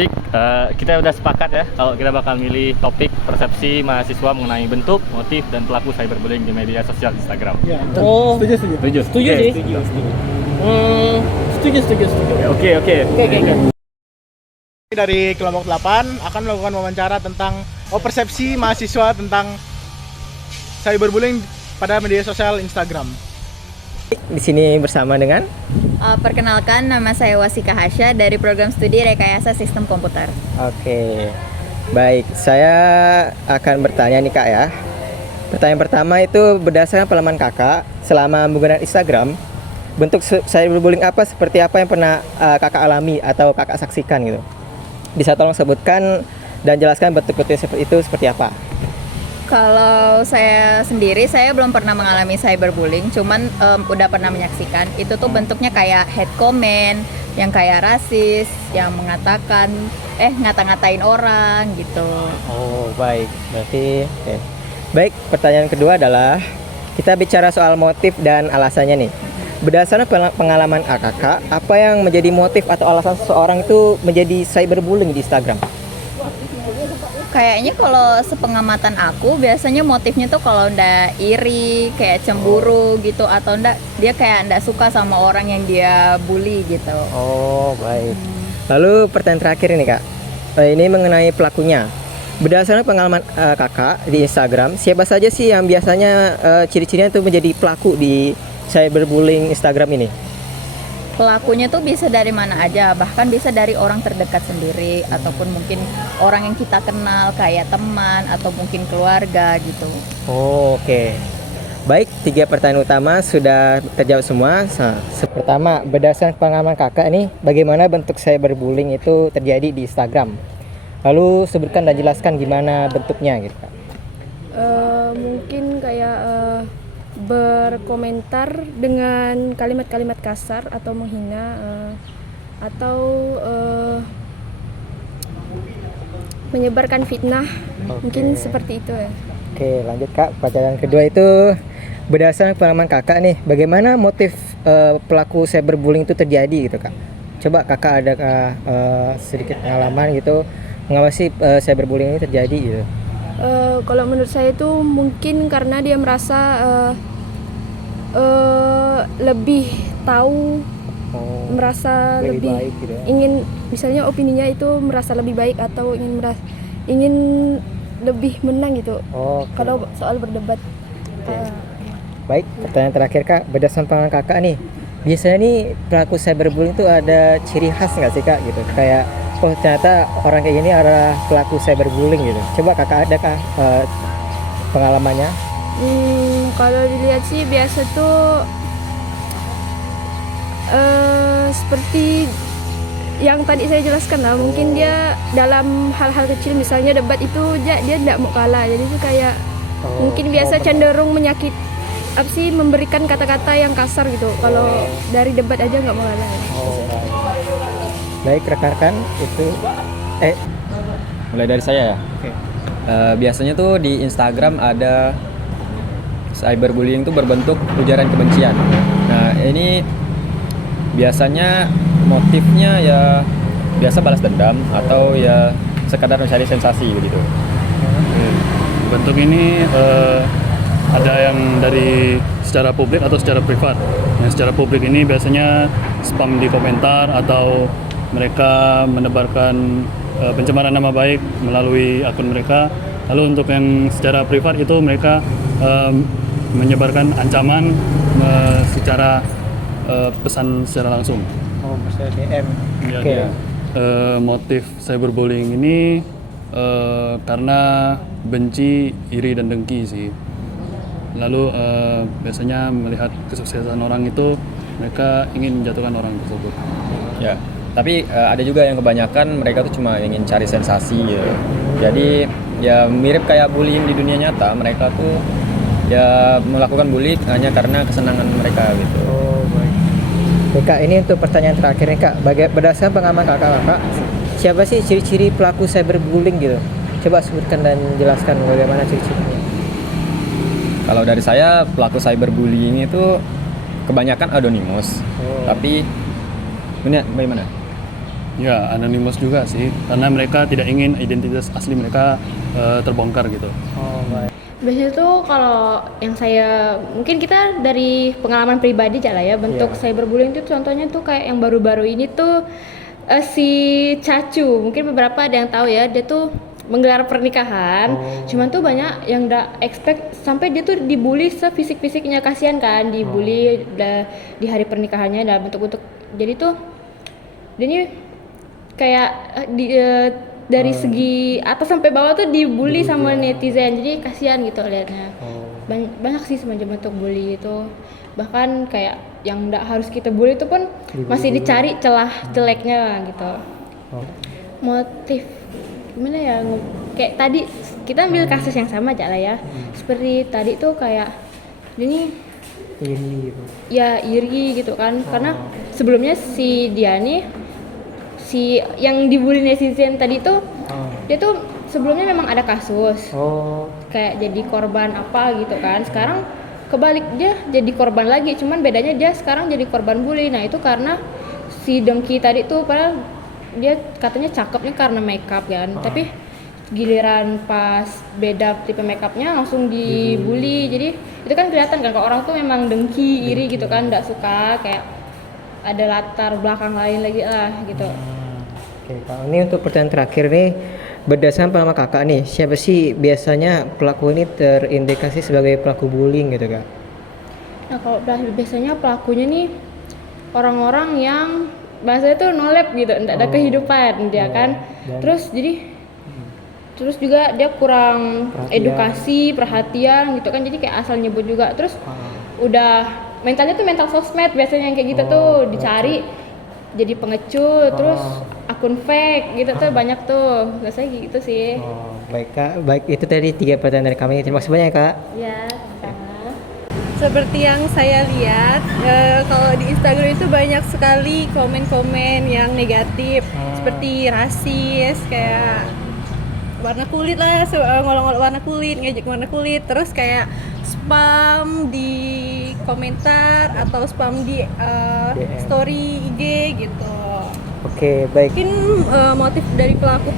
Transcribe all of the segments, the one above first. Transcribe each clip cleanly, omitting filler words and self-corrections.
Baik, kita udah sepakat ya kalau kita bakal milih topik persepsi mahasiswa mengenai bentuk, motif, dan pelaku cyberbullying di media sosial Instagram. Ya, Oh. setuju. Setuju Oke. sih. Setuju. Oke. Oke. Dari kelompok 8 akan melakukan wawancara tentang persepsi mahasiswa tentang cyberbullying pada media sosial Instagram. Di sini bersama dengan Perkenalkan, nama saya Wasika Hasya dari program studi Rekayasa Sistem Komputer. Oke. Baik, saya akan bertanya nih Kak ya. Pertanyaan pertama itu berdasarkan pengalaman Kakak selama menggunakan Instagram, bentuk cyberbullying apa seperti apa yang pernah Kakak alami atau Kakak saksikan gitu. Bisa tolong sebutkan dan jelaskan bentuk-bentuk seperti itu seperti apa? Kalau saya sendiri, saya belum pernah mengalami cyberbullying, cuman udah pernah menyaksikan. Itu tuh bentuknya kayak hate comment, yang kayak rasis, yang mengatakan, ngata-ngatain orang gitu. Oh, baik. Berarti oke. Baik, pertanyaan kedua adalah kita bicara soal motif dan alasannya nih. Berdasarkan pengalaman Kakak, apa yang menjadi motif atau alasan seseorang itu menjadi cyberbullying di Instagram? Kayaknya kalau sepengamatan aku, biasanya motifnya tuh kalau ndak iri, kayak cemburu gitu, atau ndak dia kayak ndak suka sama orang yang dia bully gitu. Oh, baik. Lalu pertanyaan terakhir ini Kak, ini mengenai pelakunya. Berdasarkan pengalaman Kakak di Instagram, siapa saja sih yang biasanya ciri-cirinya itu menjadi pelaku di cyberbullying Instagram ini? Pelakunya tuh bisa dari mana aja, bahkan bisa dari orang terdekat sendiri, ataupun mungkin orang yang kita kenal kayak teman atau mungkin keluarga gitu. Oh, oke. Baik, 3 pertanyaan utama sudah terjawab semua. Pertama, berdasarkan pengalaman Kakak nih, bagaimana bentuk cyberbullying itu terjadi di Instagram? Lalu sebutkan dan jelaskan gimana bentuknya gitu Kak. Mungkin kayak berkomentar dengan kalimat-kalimat kasar atau menghina, atau menyebarkan fitnah. Mungkin seperti itu ya. Oke, lanjut Kak. Pertanyaan kedua itu berdasarkan pengalaman Kakak nih, bagaimana motif pelaku cyberbullying itu terjadi gitu Kak? Coba Kakak adakah sedikit pengalaman gitu mengawasi cyberbullying ini terjadi gitu? Kalau menurut saya itu mungkin karena dia merasa lebih tahu, merasa lebih baik gitu ya? ingin, misalnya opininya itu merasa lebih baik atau ingin lebih menang gitu. Oke. Kalau soal berdebat. Baik, pertanyaan terakhir Kak, berdasarkan pengalaman Kakak nih, biasanya nih pelaku cyberbullying itu ada ciri khas nggak sih Kak gitu? Kayak, oh ternyata orang kayak gini adalah pelaku cyberbullying gitu. Coba Kakak adakah pengalamannya? Kalau dilihat sih biasa tuh seperti yang tadi saya jelaskan lah, mungkin dia dalam hal-hal kecil, misalnya debat itu dia tidak mau kalah, jadi itu kayak mungkin biasa cenderung memberikan kata-kata yang kasar gitu, kalau dari debat aja nggak mau kalah. Baik rekan-rekan, itu Mulai dari saya ya. Oke. Biasanya tuh di Instagram ada cyberbullying tuh berbentuk ujaran kebencian. Nah ini biasanya motifnya ya biasa balas dendam atau ya sekadar mencari sensasi begitu. Bentuk ini ada yang dari secara publik atau secara privat. Yang secara publik ini biasanya spam di komentar atau mereka menebarkan pencemaran nama baik melalui akun mereka. Lalu untuk yang secara privat itu mereka menyebarkan ancaman secara pesan secara langsung. Oh, maksudnya DM. Ya, Oke. ya. Motif cyberbullying ini karena benci, iri dan dengki sih. Lalu biasanya melihat kesuksesan orang itu mereka ingin menjatuhkan orang tersebut. Ya. Tapi ada juga yang kebanyakan mereka tuh cuma ingin cari sensasi gitu. Jadi ya mirip kayak bullying di dunia nyata. Mereka tuh ya melakukan bully hanya karena kesenangan mereka gitu. Oh, baik. Oke, Kak, ini untuk pertanyaan terakhir nih Kak. Berdasarkan pengalaman Kakak, siapa sih ciri-ciri pelaku cyberbullying gitu? Coba sebutkan dan jelaskan bagaimana ciri-cirinya. Kalau dari saya pelaku cyberbullying itu kebanyakan anonimus. Tapi ini bagaimana? Ya, anonymous juga sih, karena mereka tidak ingin identitas asli mereka terbongkar gitu. Oh, baik. Biasanya tuh kalau yang saya mungkin kita dari pengalaman pribadi aja lah ya, bentuk cyberbullying itu contohnya tuh kayak yang baru-baru ini tuh si Cacu, mungkin beberapa ada yang tahu ya, dia tuh menggelar pernikahan, cuman tuh banyak yang nggak expect sampai dia tuh dibully sefisik-fisiknya, kasihan kan dibully di hari pernikahannya dalam bentuk-bentuk, jadi tuh dia ini kayak dari segi atas sampai bawah tuh dibully sama netizen, jadi kasihan gitu liatnya. Banyak sih semacam bentuk bully itu, bahkan kayak yang nggak harus kita bully itu pun masih dicari celah jeleknya gitu. Motif gimana ya, kayak tadi kita ambil kasus yang sama aja lah ya, seperti tadi tuh kayak ini Ini gitu. ya iri gitu kan, karena sebelumnya si dia nih, si yang dibully netizen tadi tuh dia tuh sebelumnya memang ada kasus kayak jadi korban apa gitu kan, sekarang kebalik dia jadi korban lagi, cuman bedanya dia sekarang jadi korban bully. Nah itu karena si Dengki tadi tuh padahal dia katanya cakepnya karena makeup kan, tapi giliran pas beda tipe makeupnya langsung dibully. Jadi itu kan kelihatan kan kalau orang tuh memang dengki, iri gitu kan, nggak suka, kayak ada latar belakang lain lagi lah gitu. Oke, kalau ini untuk pertanyaan terakhir nih, berdasarkan pengalaman kakak nih, siapa sih biasanya pelaku ini terindikasi sebagai pelaku bullying gitu kak? Nah kalau biasanya pelakunya nih orang-orang yang bahasanya tuh no lab gitu, enggak ada kehidupan dia kan. Terus jadi terus juga dia kurang edukasi, perhatian gitu kan, jadi kayak asal nyebut juga. Terus udah mentalnya tuh mental sosmed biasanya yang kayak gitu tuh dicari jadi pengecut, terus akun fake gitu tuh banyak tuh, biasanya gitu sih. Baik kak, baik itu tadi 3 pertanyaan dari kami, terima kasih banyak kak. Ya, sama. Seperti yang saya lihat, kalau di Instagram itu banyak sekali komen-komen yang negatif, seperti rasis, kayak warna kulit lah, ngolok-ngolok warna kulit, ngejek warna kulit, terus kayak spam di komentar atau spam di story IG gitu. Oke, baik. Mungkin motif dari pelaku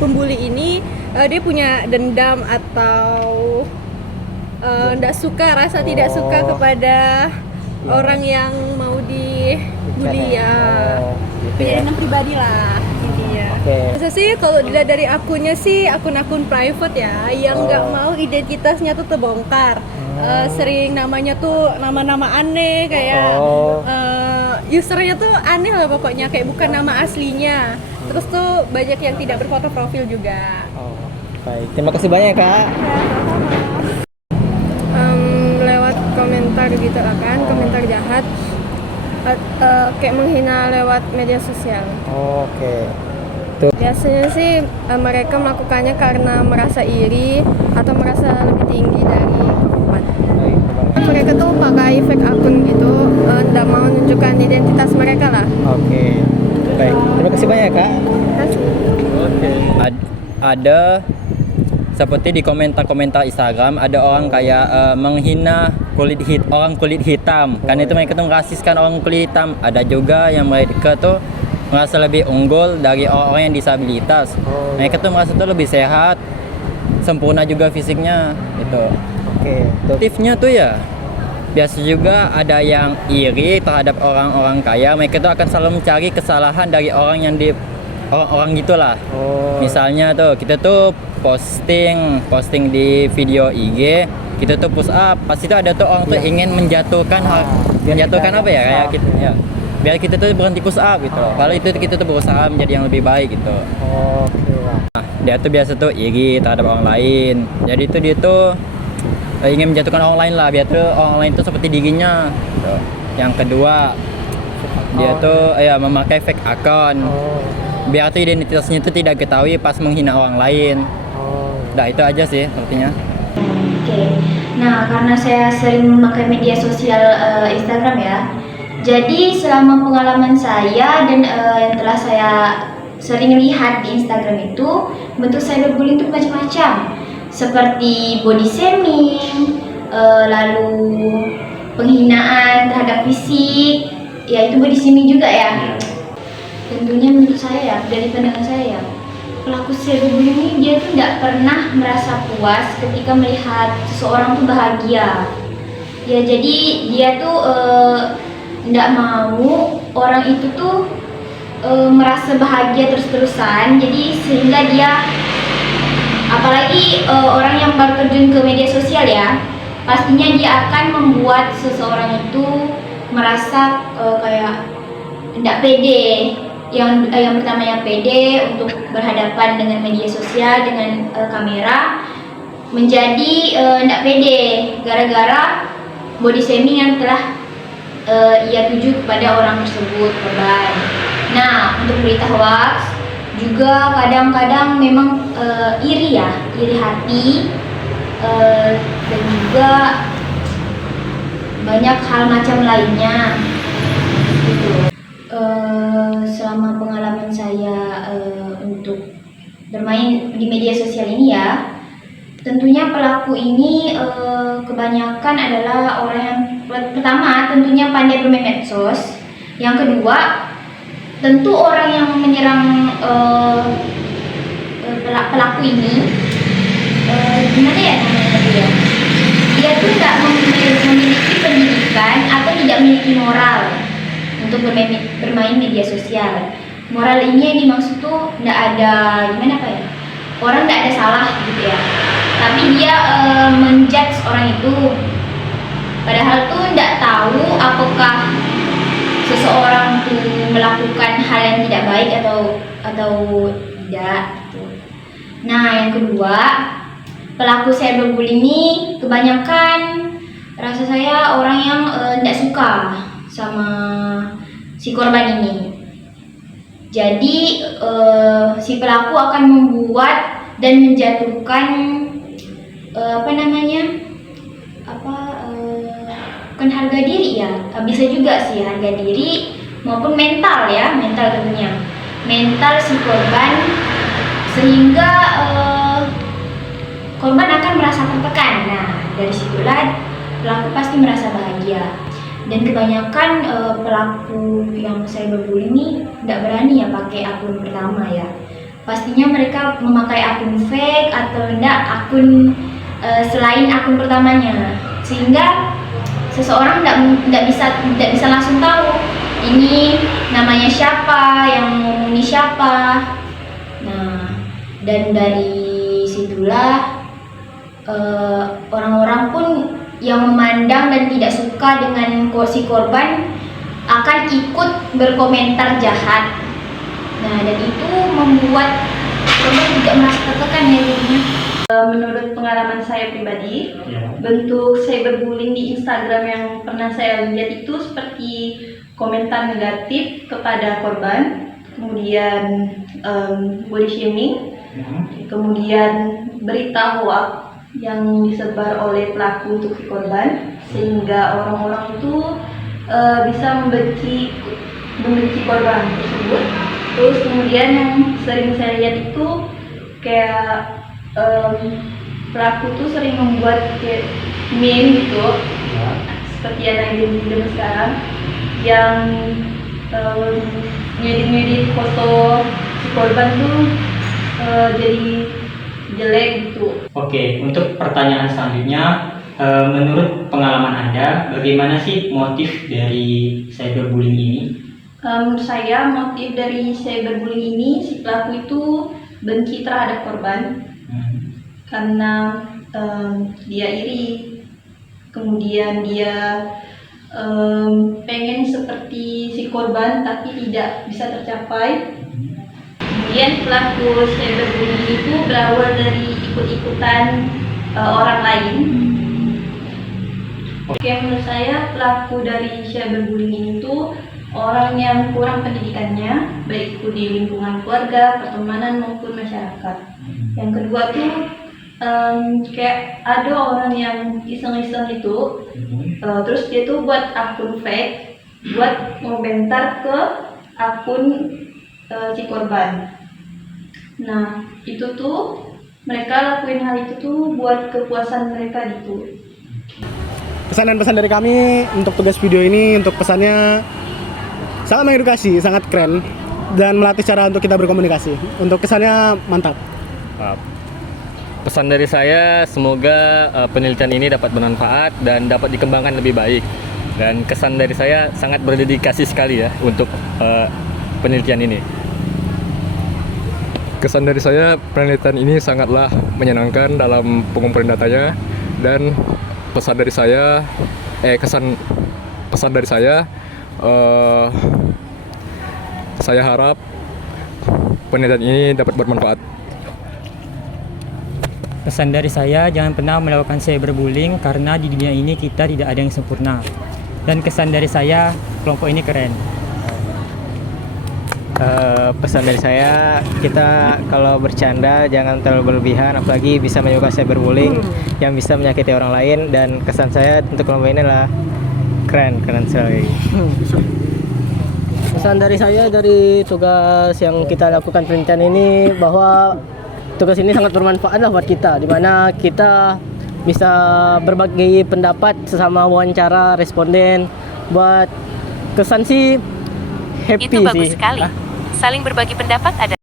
pembuli ini dia punya dendam atau tidak suka, rasa tidak suka kepada orang yang mau dibully ya. Punya dendam pribadi lah intinya. Biasa sih kalau dilihat dari akunnya sih akun-akun private ya, yang nggak mau identitasnya tuh terbongkar. Sering namanya tuh nama-nama aneh, kayak usernya tuh aneh lah pokoknya, kayak bukan nama aslinya. Terus tuh banyak yang tidak berfoto profil juga. Baik, terima kasih banyak kak. Lewat komentar gitu lah kan, komentar jahat, kayak menghina lewat media sosial. Oke. Biasanya sih mereka melakukannya karena merasa iri atau merasa lebih tinggi dari korban. Mereka tuh pakai fake akun gitu, nggak mau menunjukkan identitas mereka lah. Oke. Baik, terima kasih banyak kak. Ada seperti di komentar-komentar Instagram ada orang kayak menghina orang kulit hitam, karena itu mereka tuh merasiskan orang kulit hitam. Ada juga yang mereka tuh merasa lebih unggul dari orang-orang yang disabilitas. Mereka tuh merasa tuh lebih sehat, sempurna juga fisiknya gitu. Motifnya tuh ya biasa juga ada yang iri terhadap orang-orang kaya. Mereka tuh akan selalu mencari kesalahan dari orang yang orang gitulah. Misalnya tuh kita tuh posting di video IG, kita tuh push up, pasti tuh ada tuh orang tuh ingin menjatuhkan apa ya, kayak gitu ya, biar kita tuh berhenti push up gitu. Kalau itu kita tuh berusaha menjadi yang lebih baik gitu. Nah, dia tuh biasa tuh iri terhadap orang lain, jadi tuh dia tuh ingin menjatuhkan orang lain lah, biar tuh orang lain tuh seperti dirinya gitu. Yang kedua, dia tuh memakai fake account, biar tuh identitasnya itu tidak ketahui pas menghina orang lain. Nah itu aja sih sepertinya. Nah karena saya sering memakai media sosial Instagram ya, jadi selama pengalaman saya dan yang telah saya sering lihat di Instagram itu, bentuk cyberbullying itu macam-macam, seperti body shaming, lalu penghinaan terhadap fisik, ya itu body shaming juga ya. Tentunya tentunya menurut saya ya, dari pandangan saya ya, pelaku cyberbullying ini dia tuh tidak pernah merasa puas ketika melihat seseorang tuh bahagia. Ya jadi dia tuh tidak mau orang itu tuh merasa bahagia terus-terusan. Jadi sehingga dia, apalagi orang yang baru terjun ke media sosial ya, pastinya dia akan membuat seseorang itu merasa kayak tidak pede. Yang pertama yang pede untuk berhadapan dengan media sosial, dengan kamera, menjadi tidak pede gara-gara body shaming yang telah ia tuju kepada orang tersebut, korban. Nah, untuk berita hoax juga kadang-kadang memang iri hati, dan juga banyak hal macam lainnya gitu. Selama pengalaman saya untuk bermain di media sosial ini ya, tentunya pelaku ini kebanyakan adalah orang yang pertama tentunya pandai bermain medsos, yang kedua tentu orang yang menyerang pelaku ini gimana ya namanya dia tuh tidak memiliki pendidikan atau tidak memiliki moral untuk bermain media sosial. Moral ini yang dimaksud tuh tidak ada gimana ya, orang tidak ada salah gitu ya, tapi dia menjudge orang itu padahal tuh tidak tahu apakah seseorang tuh melakukan hal yang tidak baik atau tidak gitu. Nah, yang kedua, pelaku cyberbullying ini kebanyakan rasa saya orang yang tidak suka sama si korban ini. Jadi si pelaku akan membuat dan menjatuhkan bukan harga diri ya, bisa juga sih harga diri maupun mental ya, mental tentunya, mental si korban, sehingga korban akan merasa tertekan. Nah, dari situlah pelaku pasti merasa bahagia. Dan kebanyakan pelaku yang cyberbullying ini tidak berani ya pakai akun pertama ya. Pastinya mereka memakai akun fake atau enggak akun selain akun pertamanya, sehingga seseorang tidak bisa langsung tahu ini namanya siapa, yang ngomong ini siapa. Nah, dan dari situlah orang-orang pun yang memandang dan tidak suka dengan si korban akan ikut berkomentar jahat. Nah, dan itu membuat korban juga merasa tertekan ya jadinya. Menurut pengalaman saya pribadi, bentuk cyberbullying di Instagram yang pernah saya lihat itu seperti komentar negatif kepada korban, kemudian body shaming, kemudian berita hoax yang disebar oleh pelaku untuk si korban, sehingga orang-orang itu bisa membenci korban tersebut. Terus kemudian yang sering saya lihat itu kayak pelaku tuh sering membuat kayak meme gitu, seperti yang di sekarang, yang ngedit foto si korban tuh jadi jelek gitu. Oke, untuk pertanyaan selanjutnya, menurut pengalaman Anda, bagaimana sih motif dari cyberbullying ini? Menurut saya motif dari cyberbullying ini, si pelaku itu benci terhadap korban karena dia iri, kemudian dia pengen seperti si korban tapi tidak bisa tercapai. Kemudian pelaku cyberbullying itu berawal dari ikut-ikutan orang lain. Oke, menurut saya pelaku dari cyberbullying itu orang yang kurang pendidikannya, baik itu di lingkungan keluarga, pertemanan maupun masyarakat. Yang kedua tuh kayak ada orang yang iseng-iseng itu, terus dia tuh buat akun fake, buat komentar ke akun si korban. Nah, itu tuh mereka lakuin hal itu tuh buat kepuasan mereka gitu. Pesan dan pesan dari kami untuk tugas video ini, untuk pesannya sangat mengedukasi, sangat keren. dan melatih cara untuk kita berkomunikasi. Untuk kesannya mantap. Pesan dari saya, semoga penelitian ini dapat bermanfaat dan dapat dikembangkan lebih baik. Dan kesan dari saya sangat berdedikasi sekali ya untuk penelitian ini. Kesan dari saya, penelitian ini sangatlah menyenangkan dalam pengumpulan datanya, dan pesan dari saya, pesan dari saya harap penelitian ini dapat bermanfaat. Pesan dari saya, jangan pernah melakukan cyberbullying karena di dunia ini kita tidak ada yang sempurna. Dan kesan dari saya, kelompok ini keren. Pesan dari saya, kita kalau bercanda jangan terlalu berlebihan, apalagi bisa menyebabkan cyberbullying yang bisa menyakiti orang lain. Dan kesan saya untuk kelompok ini adalah keren sekali. Pesan dari saya dari tugas yang kita lakukan penelitian ini, bahwa tugas ini sangat bermanfaat lah buat kita, dimana kita bisa berbagi pendapat sesama wawancara responden. Buat kesan sih happy Itu bagus sih. sekali. Saling berbagi pendapat ada